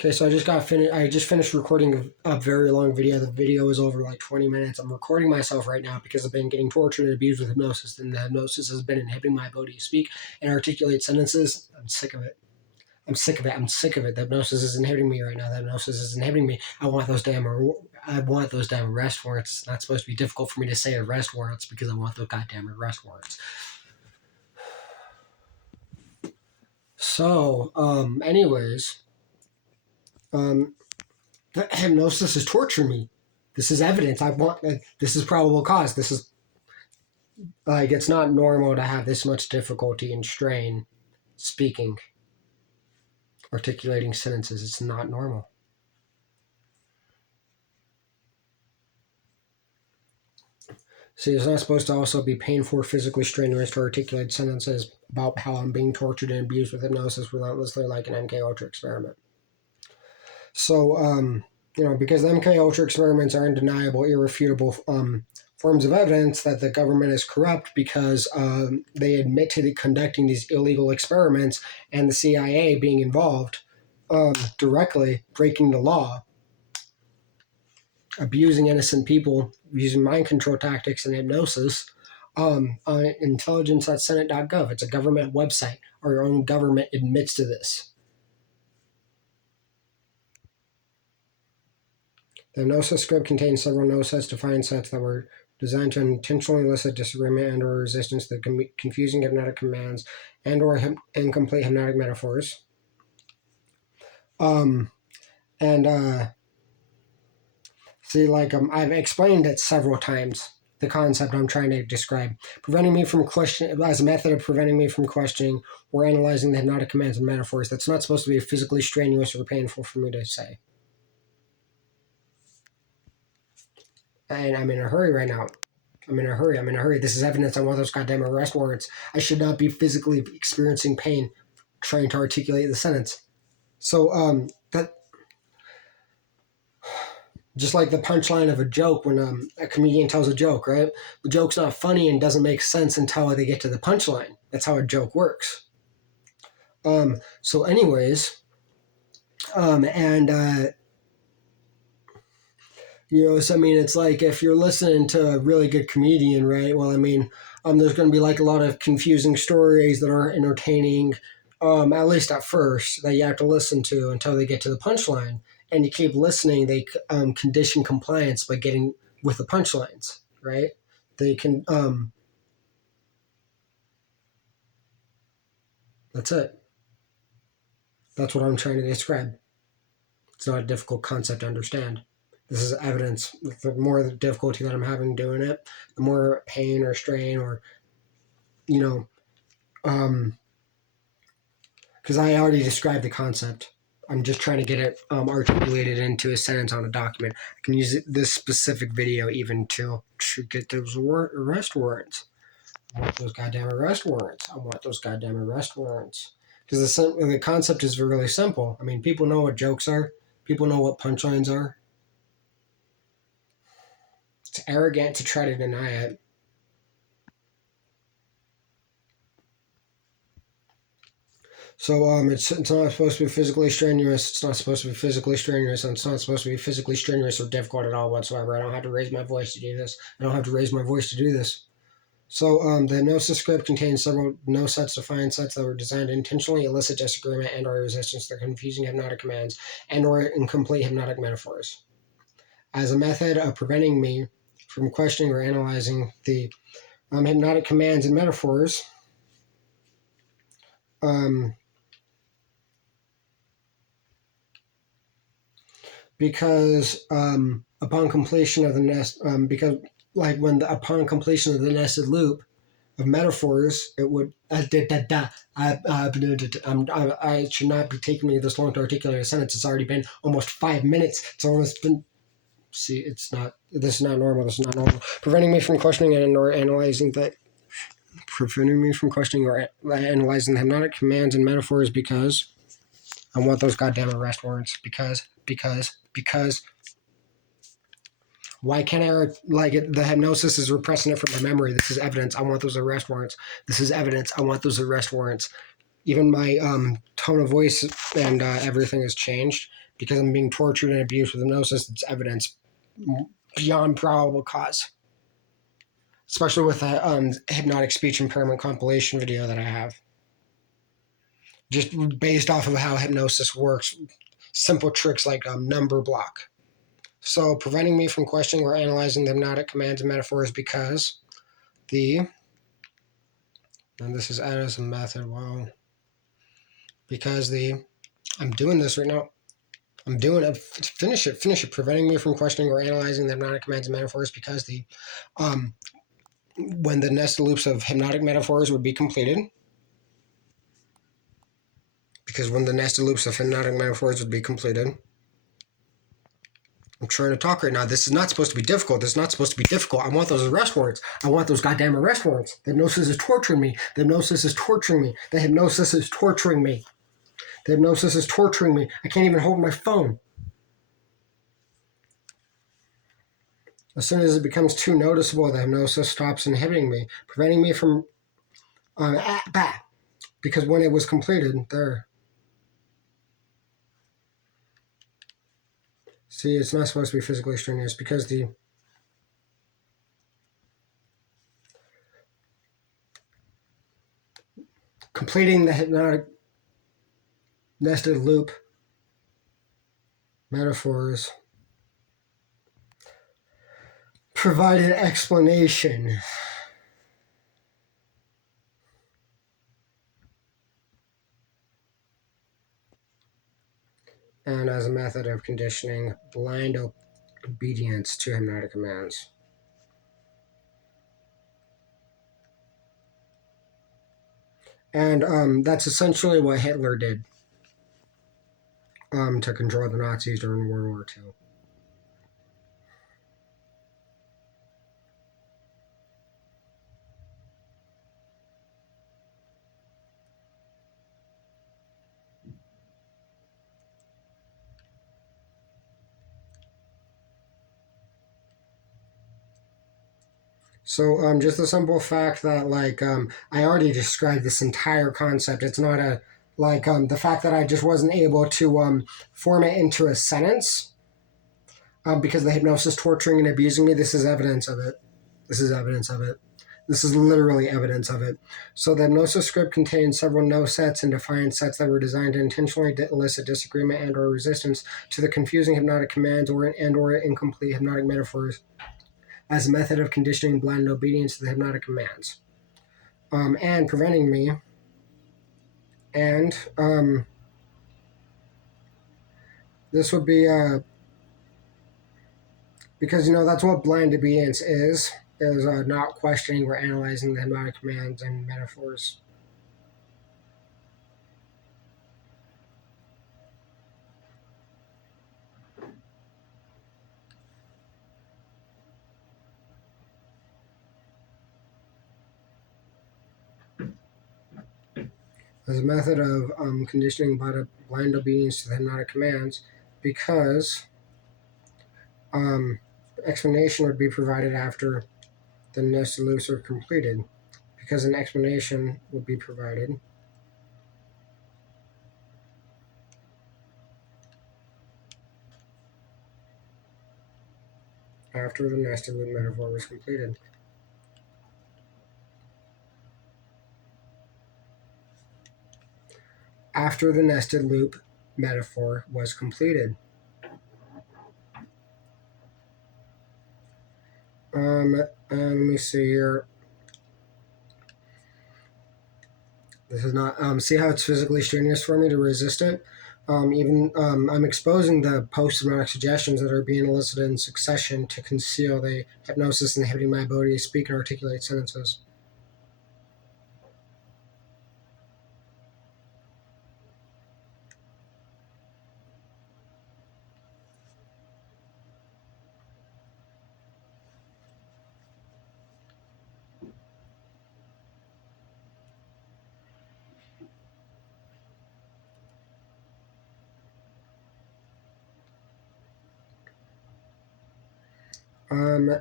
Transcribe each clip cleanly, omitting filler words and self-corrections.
Okay, so I just finished recording a very long video. The video is over like 20 minutes. I'm recording myself right now because I've been getting tortured and abused with hypnosis, and the hypnosis has been inhibiting my ability to speak and articulate sentences. I'm sick of it. I'm sick of it. I'm sick of it. The hypnosis is inhibiting me right now. The hypnosis is inhibiting me. I want those damn arrest warrants. It's not supposed to be difficult for me to say arrest warrants because I want those goddamn arrest warrants. So, anyways. The hypnosis is torturing me. This is evidence. This is probable cause. This is it's not normal to have this much difficulty and strain speaking, articulating sentences. It's not normal. See, it's not supposed to also be painful or physically strenuous to articulate sentences about how I'm being tortured and abused with hypnosis relentlessly like an MK Ultra experiment. So, because the MK Ultra experiments are undeniable, irrefutable forms of evidence that the government is corrupt because they admit to conducting these illegal experiments and the CIA being involved directly, breaking the law, abusing innocent people, using mind control tactics and hypnosis on intelligence.senate.gov. It's a government website. Our own government admits to this. The hypnosis script contains several no-sets, defined sets that were designed to intentionally elicit disagreement and or resistance to confusing hypnotic commands and or incomplete hypnotic metaphors. I've explained it several times, the concept I'm trying to describe. Preventing me from questioning, as a method of preventing me from questioning or analyzing the hypnotic commands and metaphors. That's not supposed to be physically strenuous or painful for me to say. And I'm in a hurry right now. I'm in a hurry. This is evidence. I want those goddamn arrest warrants. I should not be physically experiencing pain trying to articulate the sentence. So, that... Just like the punchline of a joke when a comedian tells a joke, right? The joke's not funny and doesn't make sense until they get to the punchline. That's how a joke works. So anyways, it's like if you're listening to a really good comedian, right? Well, there's going to be like a lot of confusing stories that are entertaining, at least at first, that you have to listen to until they get to the punchline. And you keep listening, they condition compliance by getting with the punchlines, right? They can, that's it. That's what I'm trying to describe. It's not a difficult concept to understand. This is evidence. The more the difficulty that I'm having doing it, the more pain or strain or, because I already described the concept. I'm just trying to get it articulated into a sentence on a document. I can use this specific video even to get those arrest warrants. I want those goddamn arrest warrants. Because the concept is really simple. People know what jokes are. People know what punchlines are. It's arrogant to try to deny it. So it's not supposed to be physically strenuous. It's not supposed to be physically strenuous, and it's not supposed to be physically strenuous or difficult at all whatsoever. I don't have to raise my voice to do this. So the hypnosis script contains several no-sets, defined sets that were designed to intentionally elicit disagreement and or resistance to confusing hypnotic commands and or incomplete hypnotic metaphors. As a method of preventing me from questioning or analyzing the hypnotic commands and metaphors, because upon completion of the nested loop of metaphors, it would I should not be taking me this long to articulate a sentence. It's already been almost 5 minutes. It's almost been. See, this is not normal. Preventing me from questioning or analyzing the hypnotic commands and metaphors because I want those goddamn arrest warrants. Because why can't the hypnosis is repressing it from my memory. This is evidence. I want those arrest warrants. Even my tone of voice and everything has changed because I'm being tortured and abused with hypnosis. It's evidence beyond probable cause, especially with the hypnotic speech impairment compilation video that I have. Just based off of how hypnosis works, simple tricks like number block. So preventing me from questioning or analyzing the hypnotic commands and metaphors because the, and this is added as a method, wow, because the, I'm doing this right now. I'm doing it. Finish it. Preventing me from questioning or analyzing the hypnotic commands and metaphors because the, when the nested loops of hypnotic metaphors would be completed, because when the nested loops of hypnotic metaphors would be completed, I'm trying to talk right now. This is not supposed to be difficult. This is not supposed to be difficult. I want those arrest warrants. I want those goddamn arrest warrants. The hypnosis is torturing me. The hypnosis is torturing me. The hypnosis is torturing me. The hypnosis is torturing me. I can't even hold my phone. As soon as it becomes too noticeable, the hypnosis stops inhibiting me, preventing me from back. Because when it was completed, there. See, it's not supposed to be physically strenuous because the completing the hypnotic nested loop metaphors provided explanation. And as a method of conditioning blind obedience to hypnotic commands. And that's essentially what Hitler did to control the Nazis during World War II. So just the simple fact that I already described this entire concept. It's not a the fact that I just wasn't able to form it into a sentence because the hypnosis torturing and abusing me. This is evidence of it. This is evidence of it. This is literally evidence of it. So the hypnosis script contains several no sets and defiant sets that were designed to intentionally elicit disagreement and or resistance to the confusing hypnotic commands or incomplete hypnotic metaphors as a method of conditioning blind obedience to the hypnotic commands, and preventing me. And this would be because that's what blind obedience is not questioning or analyzing the hypnotic commands and metaphors. As a method of conditioning blind obedience to the hypnotic commands, because explanation would be provided after the nested loops are completed, because an explanation would be provided after the nested loop metaphor was completed. After the nested loop metaphor was completed. And let me see here. This is not, see how it's physically strenuous for me to resist it? I'm exposing the post-hypnotic suggestions that are being elicited in succession to conceal the hypnosis inhibiting my ability to speak and articulate sentences. And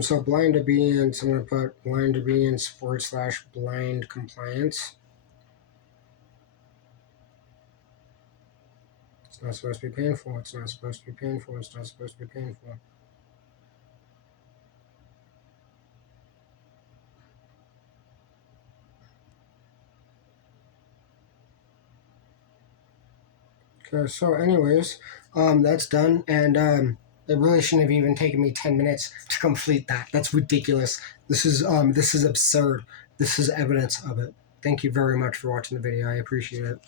So blind obedience, I'm going to put blind obedience / blind compliance. It's not supposed to be painful. It's not supposed to be painful. It's not supposed to be painful. Okay, so anyways, that's done, and it really shouldn't have even taken me 10 minutes to complete that. That's ridiculous. This is absurd. This is evidence of it. Thank you very much for watching the video. I appreciate it.